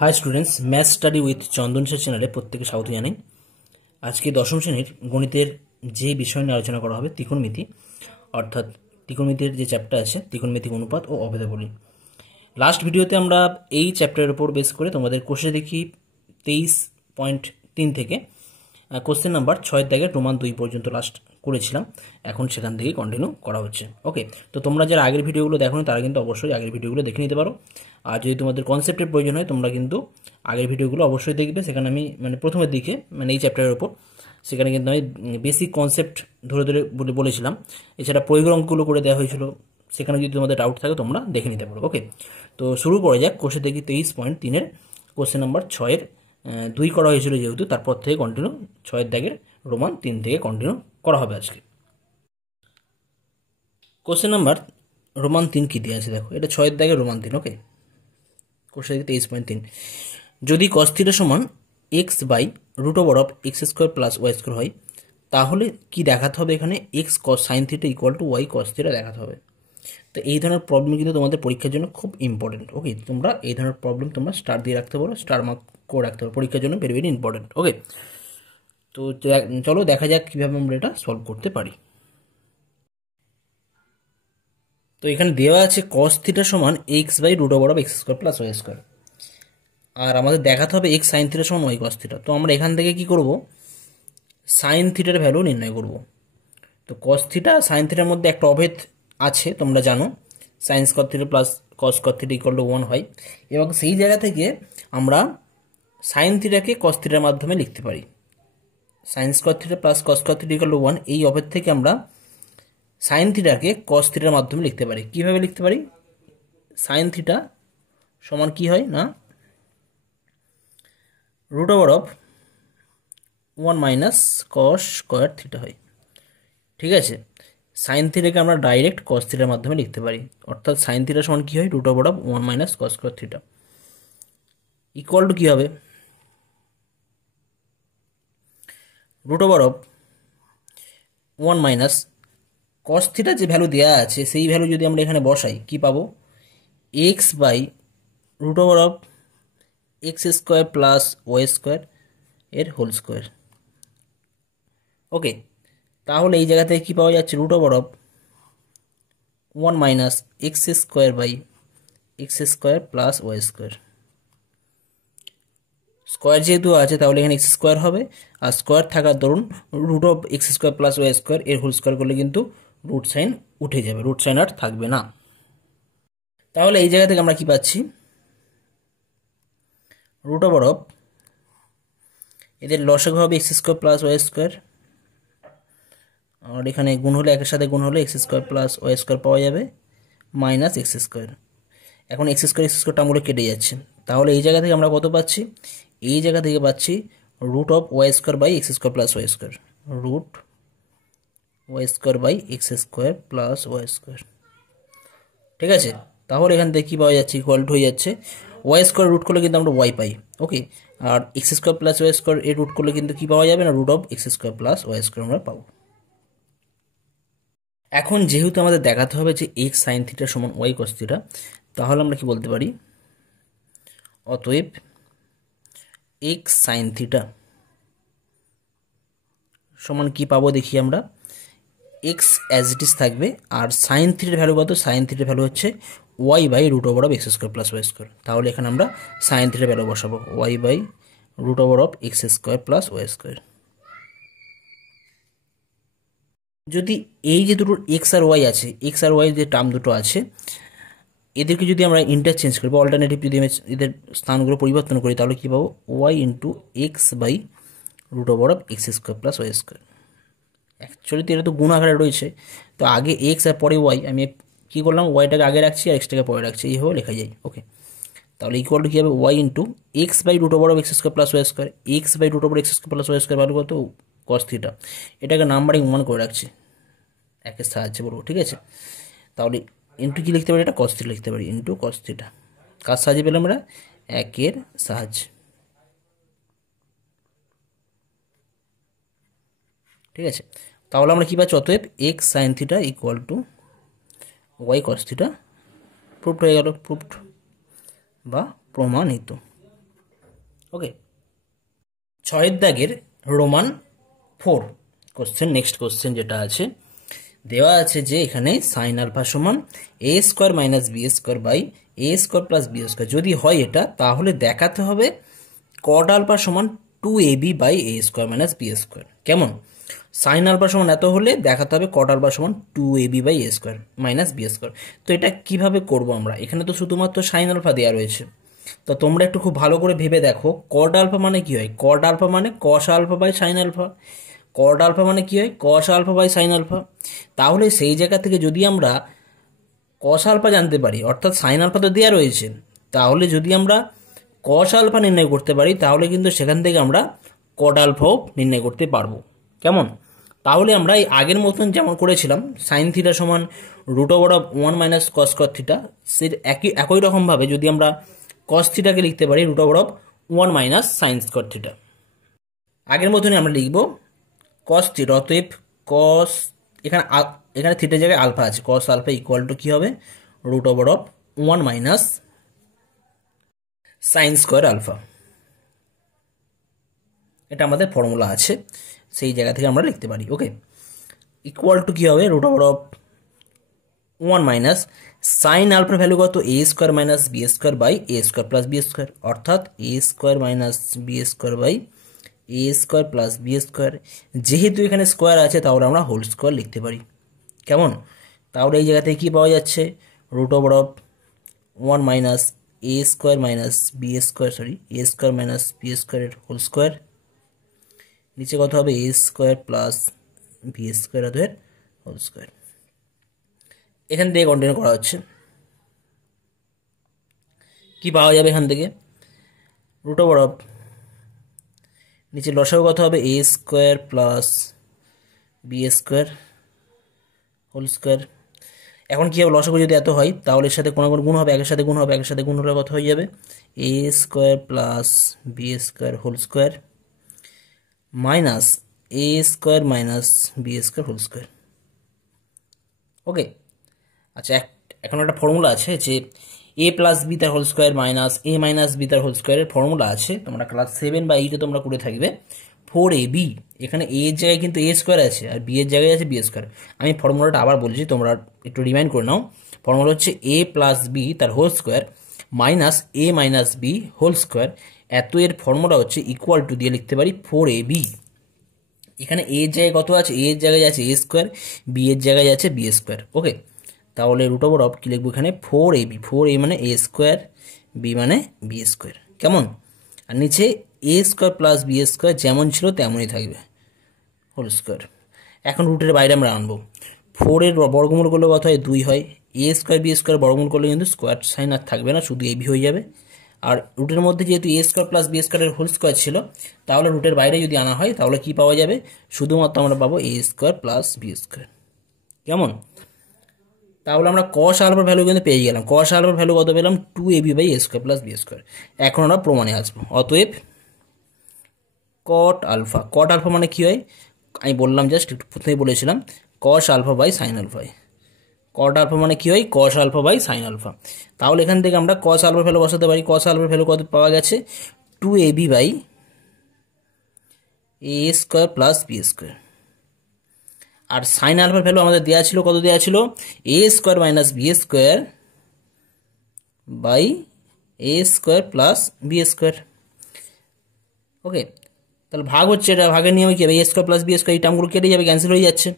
High students, math study with Chandan sir চ্যানেলে প্রত্যেকে স্বাগত জানাই। আজকে দশম শ্রেণীর গণিতের যে বিষয় নিয়ে আলোচনা করা হবে ত্রিকোণমিতি, অর্থাৎ ত্রিকোণমিতির যে চ্যাপ্টার আছে ত্রিকোণমিতিক অনুপাত ও অভেদাবলী। লাস্ট ভিডিওতে আমরা এই চ্যাপ্টারের উপর বেস করে তোমাদের কোশ্চেন দেখি 23.3 থেকে কোশ্চেন নাম্বার 6 দাগের রোমান 2 পর্যন্ত লাস্ট করেছিলাম। এখন সেখান থেকে কন্টিনিউ করা হচ্ছে। ওকে, তো তোমরা যারা আগের ভিডিওগুলো দেখো তারা কিন্তু অবশ্যই আগের ভিডিওগুলো দেখে নিতে পারো। আর যদি তোমাদের কনসেপ্টের প্রয়োজন হয় তোমরা কিন্তু আগের ভিডিওগুলো অবশ্যই দেখবে। সেখানে আমি প্রথমের দিকে এই চ্যাপ্টারের ওপর সেখানে কিন্তু আমি বেসিক কনসেপ্ট ধরে ধরে বলেছিলাম। এছাড়া প্রয়োগের অঙ্কগুলো করে দেওয়া হয়েছিল, সেখানে যদি তোমাদের ডাউট থাকে তোমরা দেখে নিতে পারো। ওকে, তো শুরু করা যাক। কোশ্চেন দেখি 23.3-এর কোশ্চেন নাম্বার 6-এর 2 করা হয়েছিল, যেহেতু তারপর থেকে কন্টিনিউ 6 দাগের রোমান 3 থেকে কন্টিনিউ করা হবে আজকে। কোশ্চেন নাম্বার রোমান 3 কি দিয়ে আছে দেখো, এটা 6 দাগের রোমান 3। ওকে, কোশ্চেন 23.3, যদি cos θ সমান x by root over of x square plus y square হয়, তাহলে কি দেখাতে হবে? এখানে x cos sine theta equal to y cos theta দেখাতে হবে। তো এই ধরনের প্রবলেম কিন্তু তোমাদের পরীক্ষার জন্য খুব ইম্পর্টেন্ট। ওকে, তোমরা এই ধরনের প্রবলেম তোমরা স্টার দিয়ে রাখতে পারো, স্টার মার্ক করে রাখতে পারো, পরীক্ষার জন্য ভেরি ভেরি ইম্পর্টেন্ট। ওকে, তো চলো দেখা যাক কীভাবে আমরা এটা সলভ করতে পারি। তো এখানে দেওয়া আছে cos থিটা সমান x by root over of x square plus y square, আর আমাদের দেখাতে হবে এক্স সাইন থিটা সমান ওয়াই কস থিটা। তো আমরা এখান থেকে কি করব, সাইন থিটার ভ্যালু নির্ণয় করব। তো কস থিটা সাইন থিটার মধ্যে একটা অভেদ আছে, তোমরা জানো, sign square theta plus cos square theta equal to 1 হয়, এবং সেই জায়গা থেকে আমরা সাইন থিটাকে কস থিটার মাধ্যমে লিখতে পারি। Sign square theta plus cos square theta equal to 1, এই অভেদ থেকে আমরা সাইন থিটাকে কস থিটার মাধ্যমে লিখতে পারি। কিভাবে লিখতে পারি? সাইন থিটা সমান কি হয় না, root over of 1 minus cos square theta হয়। ঠিক আছে, সাইন থিটাকে আমরা ডাইরেক্ট কস থিটার মাধ্যমে লিখতে পারি, অর্থাৎ সাইন থিটা সমান কি হয়, root over of 1 minus cos square theta equal to কি হবে, root over of 1 minus cos theta যে ভ্যালু দেওয়া আছে সেই ভ্যালু যদি আমরা এখানে বসাই কি পাবো, x by root over of x square plus y square এর হোল স্কোয়ার। ওকে, তাহলে এই জায়গা থেকে কী পাওয়া যাচ্ছে, root over of 1 minus x square by x square plus y square. Square যেহেতু আছে তাহলে এখানে এক্স স্কোয়ার হবে, আর স্কোয়ার থাকার দরুন root of x square plus y square এর হোল স্কোয়ার করলে কিন্তু রুট সাইন উঠে যাবে, রুট সাইন আর থাকবে না। তাহলে এই জায়গা থেকে আমরা কি পাচ্ছি, রুট ওভার অফ এদের লসাগু হবে x square plus y square, আর এখানে গুণ হলে একের সাথে গুণ হলে x square plus y square পাওয়া যাবে মাইনাস এক্স স্কোয়ার। এখন এক্স স্কোয়ার টার্মগুলো কেটে যাচ্ছে, তাহলে এই জায়গা থেকে আমরা কত পাচ্ছি, এই জায়গা থেকে পাচ্ছি root of y square by x square plus y square, root y square by x square plus y square. ঠিক আছে, তাহলে এখান থেকে কী পাওয়া যাচ্ছে, ইকুয়াল টু হয়ে যাচ্ছে ওয়াই স্কোয়ার রুট করলে কিন্তু আমরা ওয়াই পাই। ওকে, আর x square plus y square এর রুট করলে কিন্তু কী পাওয়া যাবে না, root of x square plus y square আমরা পাবো। এখন যেহেতু আমাদের দেখাতে হবে যে এক্স সাইন থিটা সমান ওয়াই কস থিটা, তাহলে আমরা কি বলতে পারি, অতএব এক্স সাইন থিটা সমান কি পাবো দেখি আমরা, এক্স অ্যাজ ইট ইজ থাকবে, আর সাইন থিটার ভ্যালু কত, সাইন থিটার ভ্যালু হচ্ছে y by root over of x square plus y square. তাহলে এখানে আমরা সাইন থিটার ভ্যালু বসাবো y by root over of x square plus y square. যদি এই যে দুটো এক্স আর ওয়াই আছে, এক্স আর ওয়াই যে টার্ম দুটো আছে, এদেরকে যদি আমরা ইন্টারচেঞ্জ করি বা অল্টারনেটিভ যদি আমি এদের স্থানগুলো পরিবর্তন করি, তাহলে কী পাবো, y into x by root over of x square plus y square. Actually তো এটা তো গুণ আকারে রয়েছে, তো আগে এক্স আর পরে ওয়াই, আমি কী করলাম, ওয়াইটাকে আগে রাখছি আর এক্সটাকে পরে রাখছি, এইভাবে লেখা যায়। ওকে, তাহলে ইকুয়াল টু কী হবে, y into x by root over of x square plus y square, x by root over x square plus y square value কত, কস থিটা, এটাকে নাম্বারিং 1 করে রাখছি, একের সাহায্যে বলবো। ঠিক আছে, তাহলে ইন্টু কী লিখতে পারি, এটা কস থিটা লিখতে পারি, ইন্টু কস থিটা, কার সাহায্যে পেলাম আমরা, একের সাহায্যে। ঠিক আছে, তাহলে আমরা কী পাচ্ছি, অতএব x sine theta equal to y cos theta proved হয়ে গেল, প্রুফড বা প্রমাণিত। ওকে, 6 দাগের রোমান 4 কোশ্চেন, নেক্সট কোশ্চেন যেটা আছে দেওয়া আছে যে এখানে সাইন আলফা সমান a square minus b square by a square plus b square. যদি হয় এটা, তাহলে দেখাতে হবে কট আলফা সমান 2ab by a square minus b square. কেমন? সাইন আলফা সমান এত হলে দেখাতে হবে কট আলফা সমান 2ab by a square minus b square. তো এটা কিভাবে করব আমরা? এখানে তো শুধুমাত্র সাইন আলফা দেওয়া রয়েছে, তো তোমরা একটু খুব ভালো করে ভেবে দেখো কট আলফা মানে কি হয়। কট আলফা মানে cos alpha by sine alpha. Cot alpha মানে কি হয়? Cos alpha by sine alpha. তাহলে সেই জায়গা থেকে যদি আমরা কস আলফা জানতে পারি, অর্থাৎ সাইন আলফা তো দেওয়া রয়েছে, তাহলে যদি আমরা কস আলফা নির্ণয় করতে পারি, তাহলে কিন্তু সেখান থেকে আমরা কট আলফাও নির্ণয় করতে পারবো। কেমন? তাহলে আমরা এই আগের মতন যেমন করেছিলাম সাইন থিটা সমান √1 মাইনাস কস স্কয়ার থিটা, সে একই রকমভাবে যদি আমরা কস থিটাকে লিখতে পারি √1 মাইনাস সাইন স্কয়ার থিটা। আগের মতনই আমরা লিখব কস থিটা। অতএব কস, এখানে থিটার জায়গায় আলফা আছে, কস আলফা ইকুয়াল টু কী হবে? √1 মাইনাস সাইন স্কোয়ার আলফা। এটা আমাদের ফর্মুলা আছে, সেই জায়গা থেকে আমরা লিখতে পারি। ওকে, ইকুয়াল টু কী হবে? √1 মাইনাস সাইন আলফার ভ্যালু কত? A square minus b square by a square plus b square, অর্থাৎ a square minus b square by a square plus b square. যেহেতু এখানে স্কোয়ার আছে, তাহলে আমরা হোল স্কোয়ার লিখতে পারি। কেমন? তাহলে এই জায়গা থেকে কী পাওয়া যাচ্ছে? √1 minus a square minus b square, A square minus B স্কোয়ারের হোল স্কোয়ার। নিচে কত হবে? A square plus b square অতএব হোল স্কোয়ার। এখান থেকে কন্টিনিউ করা হচ্ছে, কি পাওয়া যাবে এখান থেকে? নিচে লসাগু কত হবে? A square plus b square whole square. এখন কী হবে? লসাগু যদি এত হয়, তাহলে এর সাথে কোনো গুণ হবে, একের সাথে গুণ হবে, একের সাথে গুণ হলে কত হয়ে যাবে? A square plus b square whole square minus a square minus b square whole square. Okay, আচ্ছা, এখন একটা ফর্মুলা আছে যে এ প্লাস বি তার whole square minus a minus b তার হোল স্কোয়ারের ফর্মুলা আছে, তোমরা ক্লাস 7 বা 8-এ তোমরা করে থাকবে। 4ab, এখানে এ এর জায়গায় কিন্তু এ স্কোয়ার আছে আর বি এর জায়গায় আছে বি স্কোয়ার। আমি ফর্মুলাটা আবার বলছি, তোমরা একটু রিমাইন্ড করে নাও। ফর্মুলা হচ্ছে এ প্লাস বি তার whole square minus a minus B whole square. এত এর ফর্মুলা হচ্ছে ইকুয়াল টু দিয়ে লিখতে পারি 4ab। এখানে এ এর জায়গায় কত আছে? এ এর জায়গায় আছে এ স্কোয়ার, বি এর জায়গায় আছে বি স্কোয়ার। ওকে, তাহলে √of কি লিখবো এখানে? 4ab। 4a মানে এ স্কোয়ার, বি মানে বি স্কোয়ার। কেমন? আর নিচে এ স্কোয়ার প্লাস বি স্কোয়ার যেমন ছিল তেমনই থাকবে, হোল স্কোয়ার। এখন রুটের বাইরে আমরা আনবো। 4-এর বর্গমূল করলে কত হয়? 2 হয়। এ স্কোয়ার বি স্কোয়ার বর্গমূল করলে কিন্তু স্কোয়ার সাইন আর থাকবে না, শুধু এবি হয়ে যাবে। আর রুটের মধ্যে যেহেতু এ স্কোয়ার প্লাস বি স্কোয়ারের হোল স্কোয়ার ছিল, তাহলে রুটের বাইরে যদি আনা হয়, তাহলে কি পাওয়া যাবে? শুধুমাত্র আমরা পাবো এ স্কোয়ার প্লাস বি স্কোয়ার। কেমন? তাহলে আমরা কস আলফার ভ্যালু কিন্তু পেয়ে গেলাম। কস আলফার ভ্যালু কত পেলাম? 2ab by a square plus b square. এখন আমরা প্রমাণে আসবো। অতএব কট আলফা, কট আলফা মানে কি হয়? আমি বললাম, জাস্ট একটু প্রথমেই বলেছিলাম, cos alpha by sine alpha. Cot alpha মানে কি হয়? Cos alpha by sine alpha. তাহলে এখান থেকে আমরা কস আলফার ভ্যালু বসাতে পারি। কস আলফার ভ্যালু কত পাওয়া গেছে? 2ab by a square plus b square. আর সাইন আলফার ভ্যালু আমাদের দেওয়া ছিল, কত দেওয়া ছিল? A square minus b square by a square plus b square. Okay, তাহলে ভাগ হচ্ছে, এটা ভাগের নিয়মে কি হবে? A square plus b square, এই টার্মগুলো কেটে যাবে, ক্যান্সেল হয়ে যাচ্ছে।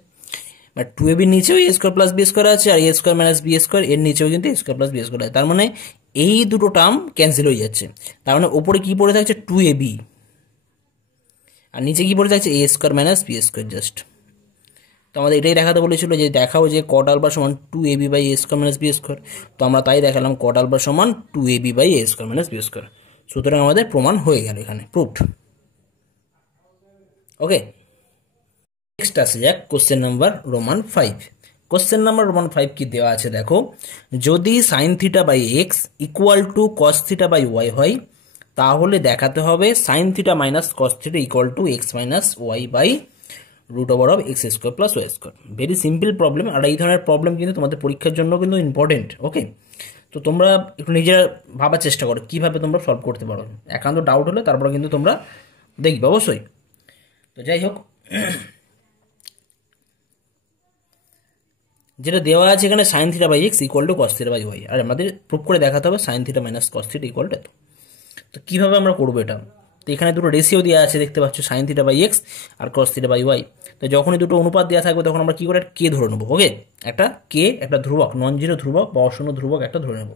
বাট 2ab নিচেও এ স্কোয়ার প্লাস বি স্কোয়ার আছে, আর এ স্কোয়ার মাইনাস বি স্কোয়ার এর নিচেও কিন্তু এ স্কোয়ার প্লাস বি স্কোয়ার আছে। তার মানে এই দুটো টার্ম ক্যান্সেল হয়ে যাচ্ছে। তার মানে ওপরে কি পড়ে থাকছে? 2ab, আর নিচে কি পড়ে থাকছে? A square minus b square just. তো আমাদের এটাই দেখাতে বলেছিল যে দেখাও যে কট আলফা সমান 2ab by a square minus b square. তো আমরা তাই দেখালাম, কট আলফা সমান 2ab by a square minus b square. সুতরাং আমাদের প্রমাণ হয়ে গেল, এখানে প্রুভড। ওকে, নেক্সট আসে যাক question number roman 5। Question number roman 5 কি দেওয়া আছে দেখো, যদি sine theta by x equal to cos theta by y হয়, তাহলে দেখাতে হবে sine theta minus cos theta equal to x minus y by √of x square plus y square. Very simple problem, আর এই ধরনের প্রবলেম কিন্তু তোমাদের পরীক্ষার জন্য কিন্তু ইম্পর্টেন্ট। ওকে, তো তোমরা একটু নিজেরা ভাবার চেষ্টা করো কীভাবে তোমরা সলভ করতে পারো। একান্ত ডাউট হলে তারপরে কিন্তু তোমরা দেখবে অবশ্যই। তো যাই হোক, যেটা দেওয়া আছে এখানে sine theta by x equal to cos theta by y, আর আমাদের প্রুভ করে দেখাতে হবে sine theta minus cos theta equal to এত। তো কীভাবে আমরা করবো এটা? তো এখানে দুটো রেশিও দেওয়া আছে দেখতে পাচ্ছ, সাইন থিটা বাই এক্স আর কস থিটা বাই ওয়াই। তো যখনই দুটো অনুপাত দেওয়া থাকবে তখন আমরা কী করে কে ধরে নেবো। ওকে, একটা কে, একটা ধ্রুবক, নন জিরো ধ্রুবক বা অশূন্য ধ্রুবক একটা ধরে নেব।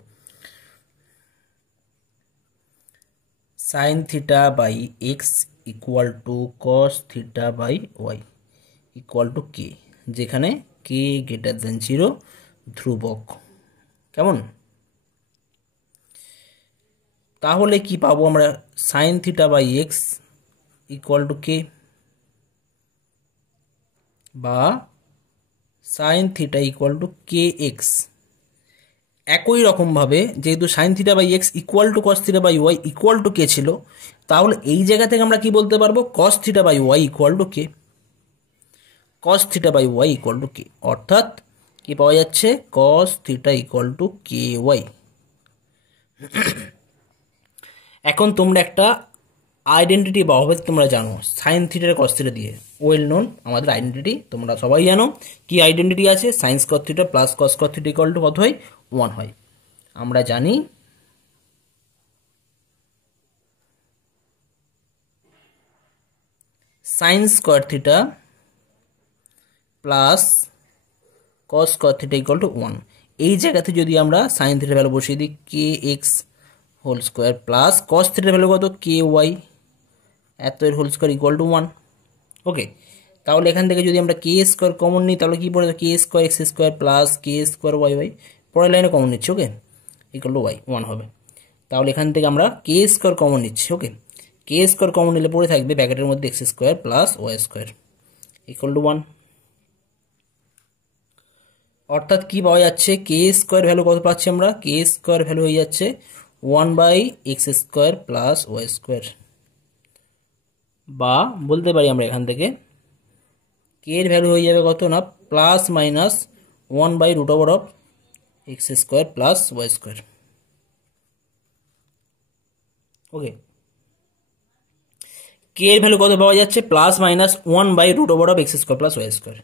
Sine theta by x equal to cos theta by y equal to k, যেখানে কে গ্রেটার দেন জিরো, ধ্রুবক। কেমন? তাহলে কি পাবো আমরা? Sine theta by x equal to k, বা sine theta equal to k x. একই রকমভাবে যেহেতু sine theta by x equal to cos theta by y equal to k ছিল, তাহলে এই জায়গা থেকে আমরা কি বলতে পারবো? Cos theta by y equal to k, cos theta by y equal to k. অর্থাৎ কি পাওয়া যাচ্ছে? Cos theta equal to k y. এখন তোমরা একটা আইডেন্টিটি বা হবে তোমরা জানো সাইন থিটার কস থিটা দিয়ে, ওয়েল নোন আমাদের আইডেন্টিটি তোমরা সবাই জানো। কি আইডেন্টিটি আছে? সাইন কস থিটা প্লাস কস কস থিটা ইকুয়াল টু কত হয়? 1 হয়। আমরা জানি sine square theta plus cos square theta equal to 1। এই জায়গাতে যদি আমরা সাইন থিটার ভ্যালু বসিয়ে দিই k x whole square plus cos থিটার ভ্যালু কত? কে ওয়াই এত এর whole square equal to 1। Okay, তাহলে এখান থেকে যদি আমরা কে স্কোয়ার কমন নিই তাহলে কি পড়ে? কে স্কোয়ার এক্স স্কোয়ার প্লাস কে স্কোয়ার ওয়াই ওয়াই, পরের লাইনে কমন নিচ্ছি। ওকে, ইকুয়াল টু ওয়াই 1 হবে। তাহলে এখান থেকে আমরা কে স্কোয়ার কমন নিচ্ছি। ওকে, কে স্কোয়ার কমন নিলে পড়ে থাকবে ব্র্যাকেটের মধ্যে x square plus y square equal to 1। অর্থাৎ কি পাওয়া যাচ্ছে? কে স্কোয়ার ভ্যালু কত পাচ্ছি আমরা? কে স্কোয়ার ভ্যালু হয়ে যাচ্ছে 1 by x square plus y square, বা বলতে পারি আমরা এখান থেকে কে এর ভ্যালু হয়ে যাবে কত না plus minus 1 by root over of x square plus y square. Okay, k এর ভ্যালু কত পাওয়া যাচ্ছে? Plus minus 1 by root over of x square plus y square.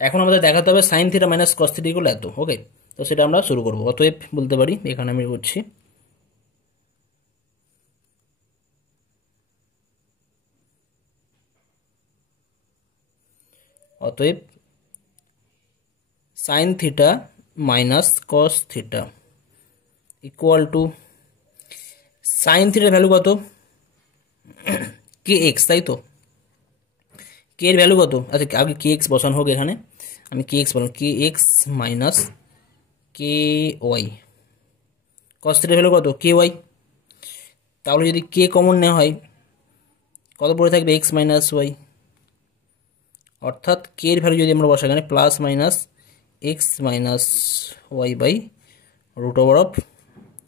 এখন আমাদের দেখাতে হবে sine theta minus cos theta equal এত। Okay, তো সেটা আমরা শুরু করবো। অতএব বলতে পারি, এখানে আমি করছি অতএব sine theta minus cos theta equal to sine থিটার ভ্যালু কত? কে এক্স, তাই তো? কে এর ভ্যালু কত? আচ্ছা, আগে কে এক্স বসানো হোক। এখানে আমি কে এক্স বললাম, k x minus k y. Cos থিটার ভ্যালু কত? K y. তাহলে যদি কে কমন নেওয়া হয় কত পড়ে থাকবে? X minus y. অর্থাৎ কে এর ভ্যালু যদি আমরা বসাই এখানে plus minus x minus y by root over of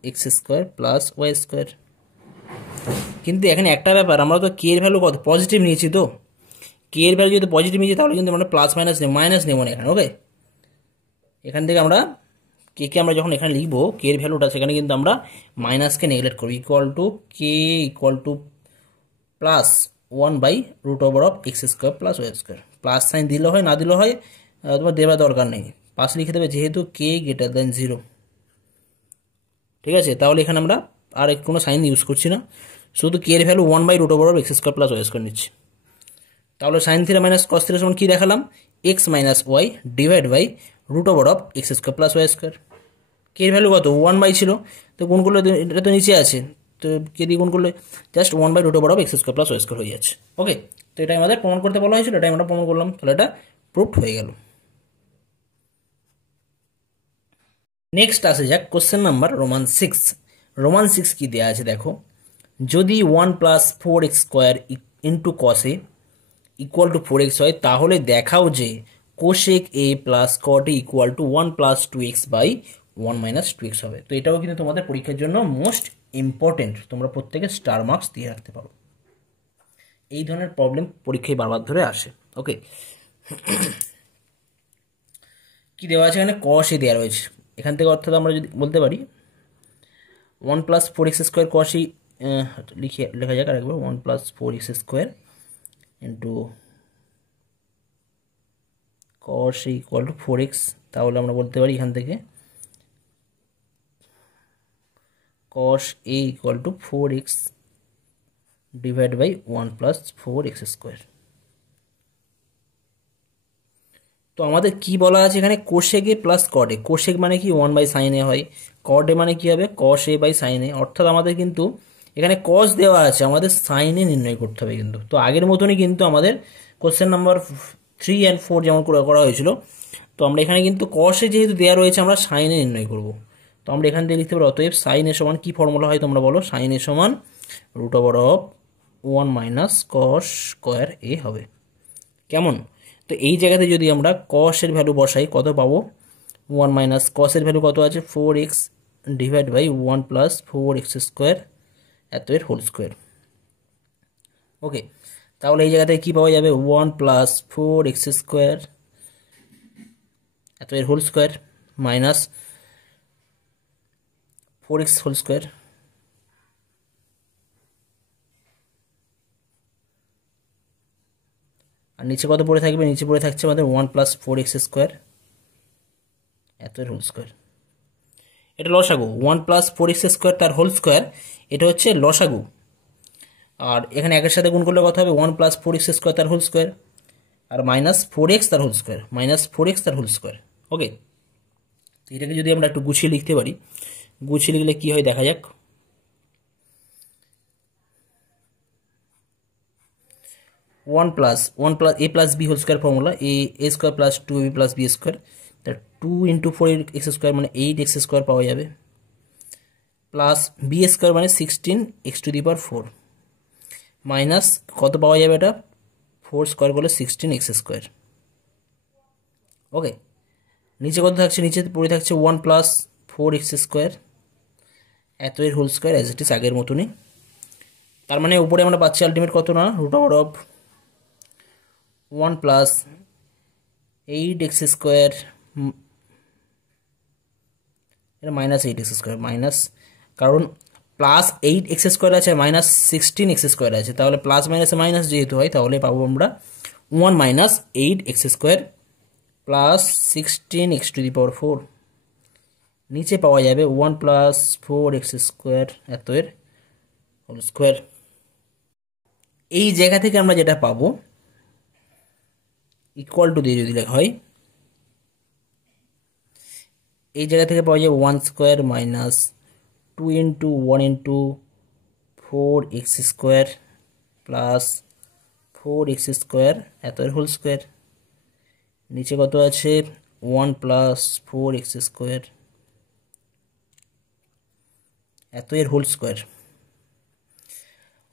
x square plus y square. কিন্তু এখানে একটা ব্যাপার, আমরা তো কে এর ভ্যালু কত পজিটিভ নিয়েছি, তো কে এর ভ্যালু যদি পজিটিভ নিয়েছি তাহলে কিন্তু আমরা প্লাস মাইনাস নেব, মাইনাস নেব না এখানে। ওকে, এখান থেকে আমরা কে আমরা যখন এখানে লিখবো কে এর ভ্যালুটা, সেখানে কিন্তু আমরা মাইনাসকে নেগলেক্ট করবো। Equal to k equal to plus 1 by root over of x square plus y square. Plus sign দিলে হয়, না দিলে হয়, তোমার দেওয়ার দরকার নেই, পাশে লিখে দেবে যেহেতু কে গ্রেটার দেন 0। ঠিক আছে, তাহলে এখানে আমরা আর কোনো সাইন ইউজ করছি না, শুধু কে এর value 1 by root over of x square plus y square নিচ্ছি। তাহলে sine theta minus cos theta সমান কী দেখালাম? X minus y divide by root over of x square plus y square. K এর ভ্যালু কত? 1 by ছিল, তো গুণ করলে এটা তো নিচে আছে, তো কে দিয়ে গুণ করলে just 1 by root over of x square plus y square হয়ে যাচ্ছে। ওকে, তো এটাই আমাদের প্রমাণ করতে বলা হয়েছিল, এটাই আমরা প্রমাণ করলাম, তাহলে এটা প্রুফড হয়ে গেল। নেক্সট আসে যাক কোশ্চেন নাম্বার রোমান 6। রোমান 6 কি দেওয়া আছে দেখো, যদি 1 plus 4x square into cos a equal to 4x হয়, তাহলে দেখাও যে cosec a plus cot a equal to 1 plus 2x by 1 minus 2x হবে। তো এটাও কিন্তু তোমাদের পরীক্ষার জন্য মোস্ট ইম্পর্টেন্ট, তোমরা প্রত্যেকে স্টার মার্কস দিয়ে রাখতে পারো। এই ধরনের প্রবলেম পরীক্ষায় বারবার ধরে আসে। ওকে, কি দেওয়া আছে এখানে? কস এ দেওয়া রয়েছে, এখান থেকে অর্থাৎ আমরা যদি বলতে পারি 1 প্লাস 4x² cos e লেখা যাক আরেকবার 1 plus 4x² into cos e equal to 4x। তাহলে আমরা বলতে পারি এখান থেকে cos a equal to 4x divide by 1 plus 4x²। তো আমাদের কি বলা আছে এখানে cosec a plus cot a. Cosec মানে কি 1 বাই সাইন এ হয়, কট এ মানে কি হবে cos a বাই সাইন এ। অর্থাৎ আমাদের কিন্তু এখানে cos দেওয়া আছে, আমাদের সাইন এ নির্ণয় করতে হবে কিন্তু। তো আগের মতনই কিন্তু আমাদের কোশ্চেন নাম্বার 3 and 4 যেমন করা হয়েছিল, তো আমরা এখানে কিন্তু cos এ যেহেতু দেওয়া রয়েছে আমরা সাইন এ নির্ণয় করব। তো আমরা এখান থেকে লিখতে পারি অতএব সাইন এ সমান কি ফর্মুলা হয় তোমরা বলো, সাইন এ সমান √1 মাইনাস cos স্কোয়ার এ হবে। কেমন? তো এই জায়গাতে যদি আমরা cos এর ভ্যালু বসাই কত পাবো, 1 মাইনাস cos এর ভ্যালু কত আছে 4x divide by 1 plus 4x² এত এর হোল স্কোয়ার। ওকে, তাহলে এই জায়গাতে কি পাওয়া যাবে 1 প্লাস 4x² এত এর whole square minus 4x whole square, আর নিচে কত পড়ে থাকবে, নিচে পড়ে থাকছে আমাদের 1 প্লাস 4x² এত এর হোল স্কোয়ার। এটা লসাগু, 1 প্লাস 4x² তার হোল স্কোয়ার, এটা হচ্ছে লসাগু। আর এখানে একের সাথে গুণ করলে কত হবে 1 প্লাস 4x² তার হোল স্কোয়ার আর মাইনাস 4x তার হোল স্কোয়ার, মাইনাস 4x তার হোল স্কোয়ার। ওকে, তো এটাকে যদি আমরা একটু গুছিয়ে লিখতে পারি, গুছিয়ে লিখলে কি হয় দেখা যাক। 1 plus a plus b whole square formula, a square plus 2ab plus b square, তা 2 ইন্টু 4x² মানে 8x² পাওয়া যাবে, প্লাস b স্কোয়ার মানে 16x⁴ মাইনাস কত পাওয়া যাবে, এটা 4 স্কোয়ার করলে 16x²। ওকে, নিচে কত থাকছে, নিচে পড়ে থাকছে 1 প্লাস 4x² এত এর whole square as it is আগের মতনই। তার মানে উপরে আমরা পাচ্ছি আলটিমেট কত না √1 প্লাস 8x², এটা মাইনাস 8x² মাইনাস, কারণ প্লাস 8x² আছে মাইনাস 16x² আছে, তাহলে প্লাস মাইনাসে মাইনাস যেহেতু হয় তাহলে পাবো আমরা 1 মাইনাস 8x² প্লাস 16x⁴। নিচে পাওয়া যাবে 1 প্লাস 4x² এত এর হোল স্কোয়ার। এই জায়গা থেকে আমরা যেটা পাবো ইকুয়াল টু দিয়ে যদি লেখা হয়, এই জায়গা থেকে পাওয়া যাবে 1 square minus 2 into 1 into 4x² plus 4x² এত এর হোল স্কোয়ার। নিচে কত আছে 1 প্লাস 4x² এত এর হোল স্কোয়ার।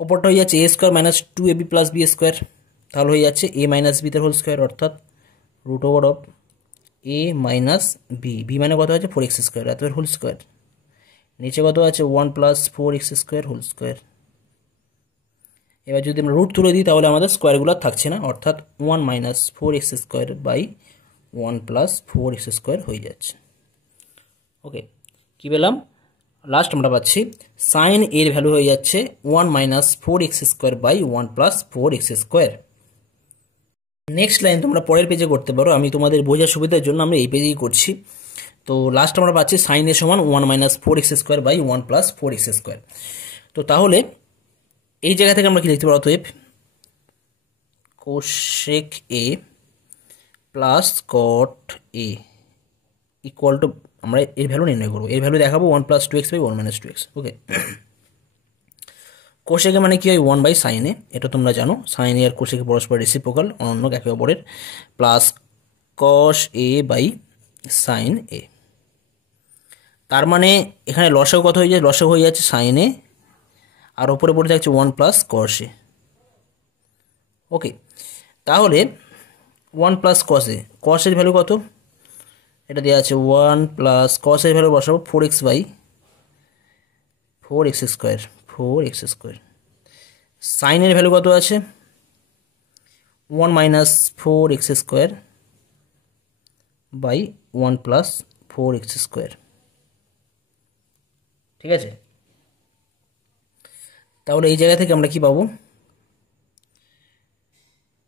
ওপরটা হয়ে যাচ্ছে a square minus 2ab plus b square, তাহলে হয়ে যাচ্ছে a মাইনাস b তার হোল স্কোয়ার, অর্থাৎ √a মাইনাস b মানে কত আছে 4x² এত এর হোল স্কোয়ার। নিচে কত আছে 1 প্লাস 4x² হোল স্কোয়ার। এবার যদি আমরা রুট তুলে দিই তাহলে আমাদের স্কোয়ারগুলো থাকছে না, অর্থাৎ 1 minus 4x² by 1 plus 4x² হয়ে যাচ্ছে। ওকে, কি পেলাম, লাস্ট আমরা পাচ্ছি সাইন এর ভ্যালু হয়ে যাচ্ছে 1 minus 4x² by 1 plus 4x²। Next line তোমরা পরের পেজে করতে পারো, আমি তোমাদের বোঝার সুবিধার জন্য আমরা এই পেজেই করছি। তো লাস্ট আমরা পাচ্ছি সাইন এর সমান 1 minus 4x² by 1 plus 4x²। তো তাহলে এই জায়গা থেকে আমরা কি লিখতে পারো, অতএব cosec a plus cot a equal to, আমরা এর ভ্যালু নির্ণয় করবো, এর ভ্যালু দেখাবো 1 plus 2x by 1 minus 2x। Okay, কোশেকে মানে কি হয় 1 বাই সাইন এ, এটা তোমরা জানো, সাইন এ আর কোশেকে পরস্পর রেসিপ্রোকাল, অনন্য একে অপরের, plus cos a by sine a. তার মানে এখানে লসাগু কত হয়ে যায়, লসাগু হয়ে যাচ্ছে সাইন এ আর ওপরে পড়ে থাকছে 1 প্লাস কস এ। ওকে, তাহলে 1 প্লাস কস এ, কস এর ভ্যালু কত, এটা দেওয়া আছে 1 প্লাস কস এর ভ্যালু বসাবো 4x বাই 4x²। সাইনের ভ্যালু কত আছে 1 minus 4x² by 1 plus 4x²। ঠিক আছে, তাহলে এই জায়গা থেকে আমরা কি পাবো,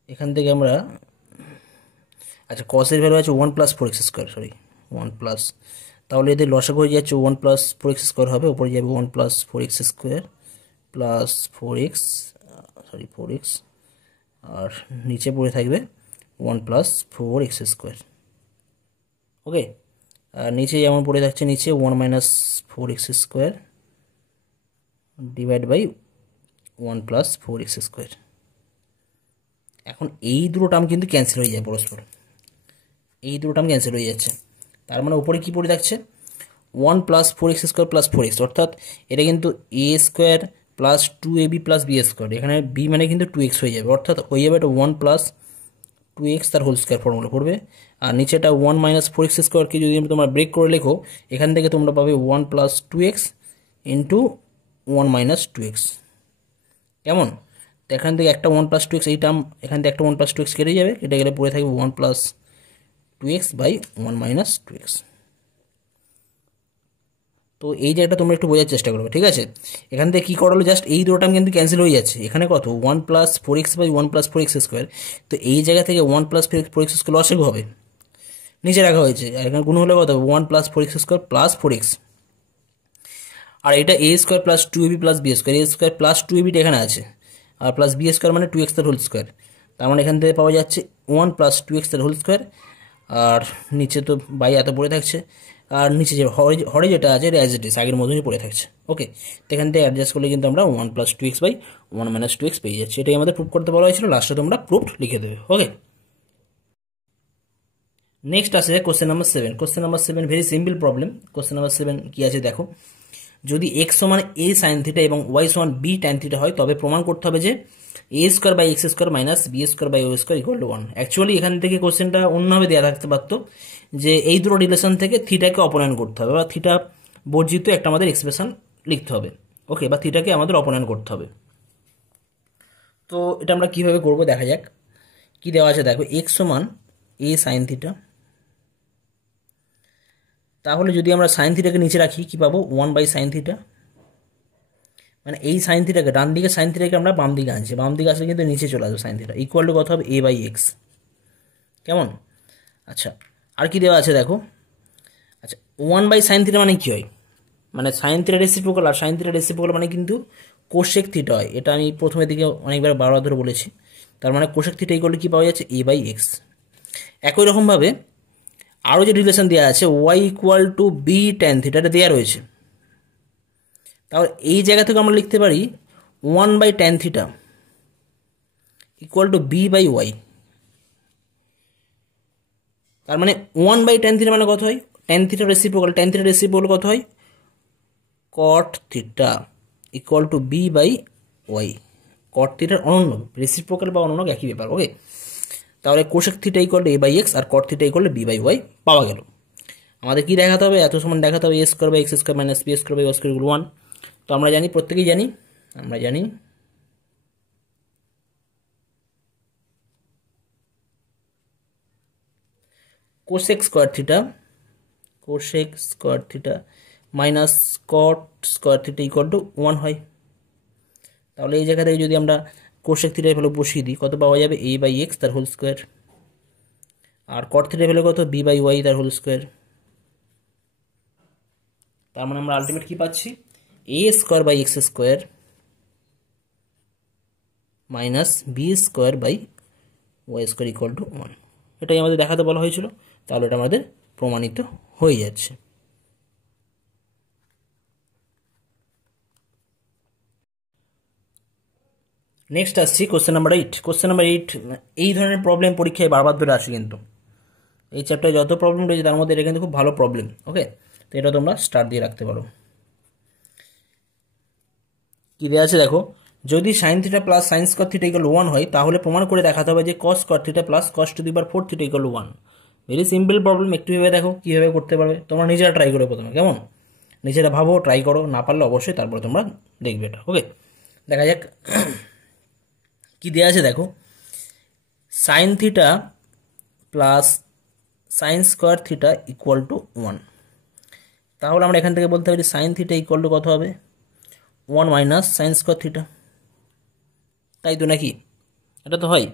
এখান থেকে আমরা, আচ্ছা কসের ভ্যালু আছে 1+4x², সরি 1+, তাহলে এদের লসাগু হয়ে যাচ্ছে 1+4x² হবে, উপরে যাবে 1+4x² plus 4x, sorry 4x, আর নিচে পড়ে থাকবে 1+4x²। ওকে, আর নিচে যেমন পড়ে থাকছে নিচে 1 - 4x² ডিভাইড বাই 1+4x²। এখন এই দুটো টার্ম কিন্তু ক্যান্সেল হয়ে যায় পরস্পর, এই দুটো টার্ম ক্যান্সেল হয়ে যাচ্ছে। তার মানে উপরে কি পড়ে থাকছে 1+4x² প্লাস 4x, অর্থাৎ এটা কিন্তু a² plus 2ab plus b², এখানে b মানে কিন্তু 2x হয়ে যাবে, অর্থাৎ হয়ে যাবে এটা 1+2x তার হোল স্কোয়ার ফর্মুলা পড়বে। আর নিচেটা 1 - 4x² যদি তোমরা ব্রেক করে লেখো, এখান থেকে তোমরা পাবে 1+2x ইন্টু 1 - 2x। কেমন, তো এখান থেকে একটা 1+2x, এই টার্ম এখান থেকে একটা 1+2x কেটে যাবে, কেটে গেলে পড়ে থাকবে 1+2x বাই 1 - 2x। তো এই জায়গাটা তোমরা একটু বোঝার চেষ্টা করবে, ঠিক আছে। এখান থেকে কী করালো, জাস্ট এই দুটো টার্ম কিন্তু ক্যান্সেল হয়ে যাচ্ছে, এখানে কত 1+4x বাই 1+4x², তো এই জায়গা থেকে 1+4x² লসাগু হবে, নিচে রাখা হয়েছে, আর এখানে গুণ হলে কত হবে 1+4x² প্লাস 4x, আর এটা a² plus 2ab plus b², a² plus 2ab এখানে আছে, আর প্লাস b² মানে 2x তার হোল স্কোয়ার, তার মানে এখান থেকে পাওয়া যাচ্ছে 1+2x তার হোল স্কোয়ার, আর নিচে তো বাই এত পড়ে থাকছে, আর নিচে যে হরে যেটা আছে এটা অ্যাজ ইট ইজ আগের মতনই পড়ে থাকছে। ওকে, তো এখান থেকে অ্যাডজাস্ট করলে কিন্তু আমরা 1+2x বাই 1 - 2x পেয়ে যাচ্ছি। এটাই আমাদের প্রুফ করতে বলা হয়েছিল, লাস্টে তোমরা প্রুফ লিখে দেবে। ওকে, নেক্সট আসে question number 7। Question number 7 very simple problem. Question number 7 কি আছে দেখো, যদি x সমান a sin থিটা এবং y সমান b tan থিটা হয়, তবে প্রমাণ করতে হবে যে a² by x² minus b² by o² equal to 1। Actually এখান থেকে কোশ্চেনটা অন্যভাবে দেওয়া থাকতে পারতো, যে এই দুটো রিলেশন থেকে থিটাকে অপনয়ন করতে হবে, বা থিটা বর্জিত একটা আমাদের এক্সপ্রেশন লিখতে হবে। ওকে, বা থিটাকে আমাদের অপনয়ন করতে হবে। তো এটা আমরা কিভাবে করব দেখা যাক। কি দেওয়া আছে দেখো, x সমান a sin থিটা, তাহলে যদি আমরা সাইন থিটাকে নিচে রাখি কি পাবো 1/sin থিটা, মানে এই সাইন থিটাকে ডান দিকে সাইন থিটাকে আমরা বাম দিকে আনছি, বাম দিকে আসলে কিন্তু নিচে চলে আসবে সাইন থিটা, ইকুয়াল টু কত হবে a/x। কেমন, আচ্ছা আর কি দেওয়া আছে দেখো, আচ্ছা 1/sin থিটা মানে কি হয়, মানে সাইন থিটা রেসিপ্রোকাল, আর সাইন থিটা রেসিপ্রোকাল মানে কিন্তু কোশেক থিটা হয়, এটা আমি প্রথমের দিকে অনেকবার বারবার ধরে বলেছি। তার মানে কোশেক থিটা ইকুয়াল টু কি পাওয়া যাচ্ছে a/x। একই রকমভাবে আরও যে রিলেশন দেওয়া আছে y equal to b tan theta, এটা দেওয়া রয়েছে, তাহলে এই জায়গা থেকে আমরা লিখতে পারি 1/tan theta equal to b/y। তার মানে 1/tan থিটা মানে কত হয়, tan theta reciprocal, tan theta reciprocal কত হয় cot theta equal to b/y। cot থিটার অনন্য, রেসিপ্রোকাল বা অনন্য একই ব্যাপার। ওকে, তাহলে cosec theta equal to a/x আর cot theta equal to b/y পাওয়া গেল। আমাদের কি দেখাতে হবে, এত সমান দেখাতে হবে a² by x² minus b² by o² equal 1। তো আমরা জানি, প্রত্যেকেই জানি, আমরা জানি cosec square theta minus cot square theta equal to 1 হয়। তাহলে এই জায়গা থেকে যদি আমরা কোশেক থিটার ভ্যালু বসিয়ে দিই, কত পাওয়া যাবে a/x তার হোল স্কোয়ার, আর কট থিটার ভ্যালু কত b/y তার হোল স্কোয়ার। তার মানে আমরা আলটিমেট কি পাচ্ছি a² by x² minus b² by y² equal to 1। এটাই আমাদের দেখাতে বলা হয়েছিল, তাহলে এটা আমাদের প্রমাণিত হয়ে যাচ্ছে। নেক্সট আসছি কোশ্চেন নাম্বার 8। কোশ্চেন নাম্বার 8 এই ধরনের প্রবলেম পরীক্ষায় বারবার ধরে আসে, কিন্তু এই চ্যাপ্টারে যত প্রবলেম রয়েছে তার মধ্যে এটা কিন্তু খুব ভালো প্রবলেম। ওকে, তো এটা তোমরা স্টার দিয়ে রাখতে পারো। কি দেওয়া আছে দেখো, যদি sine theta plus sign square theta equal 1 হয়, তাহলে প্রমাণ করে দেখাতে হবে যে কস square theta plus cos to the power 4 theta equal 1। Very simple problem, একটু ভেবে দেখো কীভাবে করতে পারবে, তোমরা নিজেরা ট্রাই করো প্রথমে, কেমন নিজেরা ভাবো, ট্রাই করো, না পারলে অবশ্যই তারপরে তোমরা দেখবে এটা। ওকে, দেখা যাক কি দেওয়া আছে দেখো, sine theta plus sign square theta equal to 1। তাহলে আমরা এখান থেকে বলতে পারি সাইন থিটা ইকুয়াল টু কত হবে 1 মাইনাস সাইন স্কোয়ার থিটা, তাই তো নাকি? এটা তো হয়।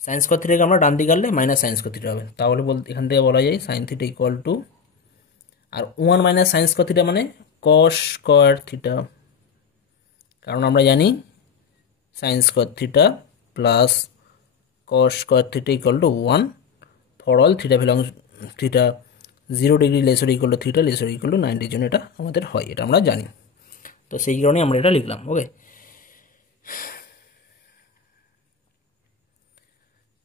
সাইন স্কোয়ার থিটাকে আমরা ডান দিকে আনলে মাইনাস সাইন স্কোয়ার থিটা হবে, তাহলে এখান থেকে বলা যায় সাইন থিটা ইকুয়াল টু, আর 1 মাইনাস সাইন স্কোয়ার থিটা মানে কস স্কোয়ার থিটা, কারণ আমরা জানি sine square theta plus cos square theta equal to 1 for all theta belongs theta 0 degree lesser equal to theta lesser equal to 90 জন্য এটা আমাদের হয়, এটা আমরা জানি। তো সেই কারণে আমরা এটা লিখলাম। ওকে,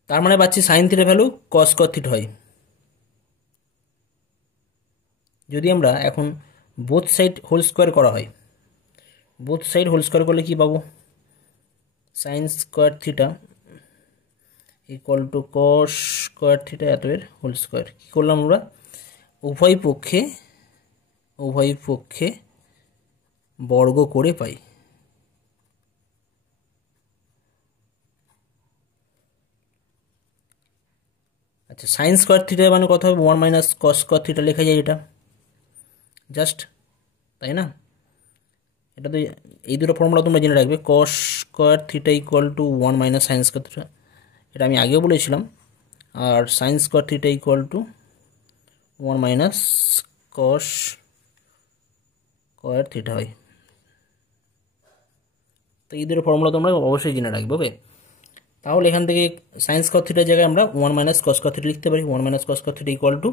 তার মানে পাচ্ছি সাইন থিটা ভ্যালু কস স্কোয়ার থিটা হয়। যদি আমরা এখন বোথ সাইড হোল স্কোয়ার করা হয়, বোথ সাইড হোল স্কোয়ার করলে কি পাবো? Sine square theta equal to cos square theta এর হোল স্কোয়ার। কী করলাম আমরা? উভয় পক্ষে বর্গ করে পাই। আচ্ছা, সাইন স্কোয়ার থিটা মানে কত হবে? 1 মাইনাস কস স্কোয়ার থিটা লেখা যায় এটা জাস্ট, তাই না? এটা তো এই দুটো ফর্মুলা তোমরা জেনে রাখবে। Cos square theta equal to 1 minus sine square theta, এটা আমি আগেও বলেছিলাম। আর sine square theta equal to 1 minus cos square theta হয়। তো এই দুটো ফর্মুলা তোমরা অবশ্যই জেনে রাখবে। ওকে, তাহলে এখান থেকে সাইন স্কোয়ার থিটার জায়গায় আমরা 1 মাইনাস কস স্কোয়ার থিটা লিখতে পারি। 1 minus cos square theta equal to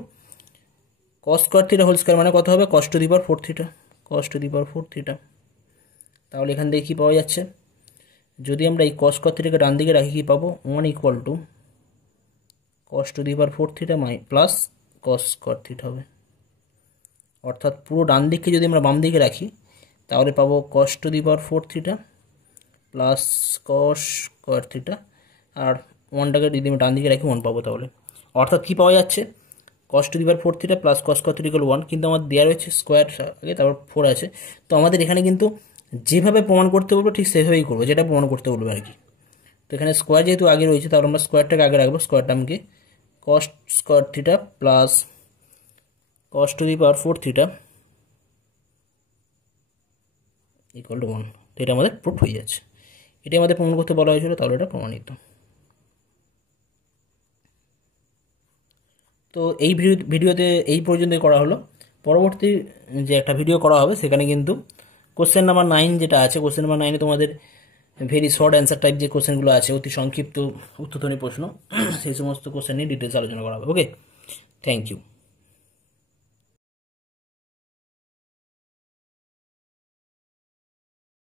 cos square theta whole square মানে কত হবে? Cos to the power 4 theta, cos to the power 4 theta. তাহলে এখান থেকে কী পাওয়া যাচ্ছে? যদি আমরা এই কস স্কোয়ার থিটাকে ডান দিকে রাখি, কী পাবো? 1 equal to cos to the power 4 theta plus cos square theta হবে। অর্থাৎ পুরো ডান দিককে যদি আমরা বাম দিকে রাখি তাহলে পাবো cos to the power 4 theta plus cos square theta, আর 1টাকে যদি আমি ডান দিকে রাখি 1 পাবো। তাহলে অর্থাৎ কী পাওয়া যাচ্ছে? Cos to the power 4 theta plus cos square theta equal 1, কিন্তু আমাদের দেওয়া রয়েছে স্কোয়ার আগে, তারপর 4 আছে। তো আমাদের এখানে কিন্তু যেভাবে প্রমাণ করতে বলবো ঠিক সেভাবেই করবো, যেটা প্রমাণ করতে বলবো আর কি। তো এখানে স্কোয়ার যেহেতু আগে রয়েছে তাহলে আমরা স্কোয়ারটাকে আগে রাখবো। স্কোয়ার টার্মকে cos square theta plus cos to the power 4 theta equal to 1, তো এটা আমাদের প্রুফ হয়ে যাচ্ছে। এটা আমাদের প্রমাণ করতে বলা হয়েছিল, তাহলে এটা প্রমাণিত। তো এই ভিডিওতে এই পর্যন্ত করা হলো। পরবর্তী যে একটা ভিডিও করা হবে সেখানে কিন্তু কোশ্চেন নাম্বার 9 যেটা আছে, কোশ্চেন নাম্বার 9-এ তোমাদের ভেরি শর্ট অ্যান্সার টাইপ যে কোশ্চেনগুলো আছে, অতি সংক্ষিপ্ত উত্তরধর্মী প্রশ্ন, সেই সমস্ত কোশ্চেন নিয়ে ডিটেলস আলোচনা করা হবে। ওকে, থ্যাংক ইউ।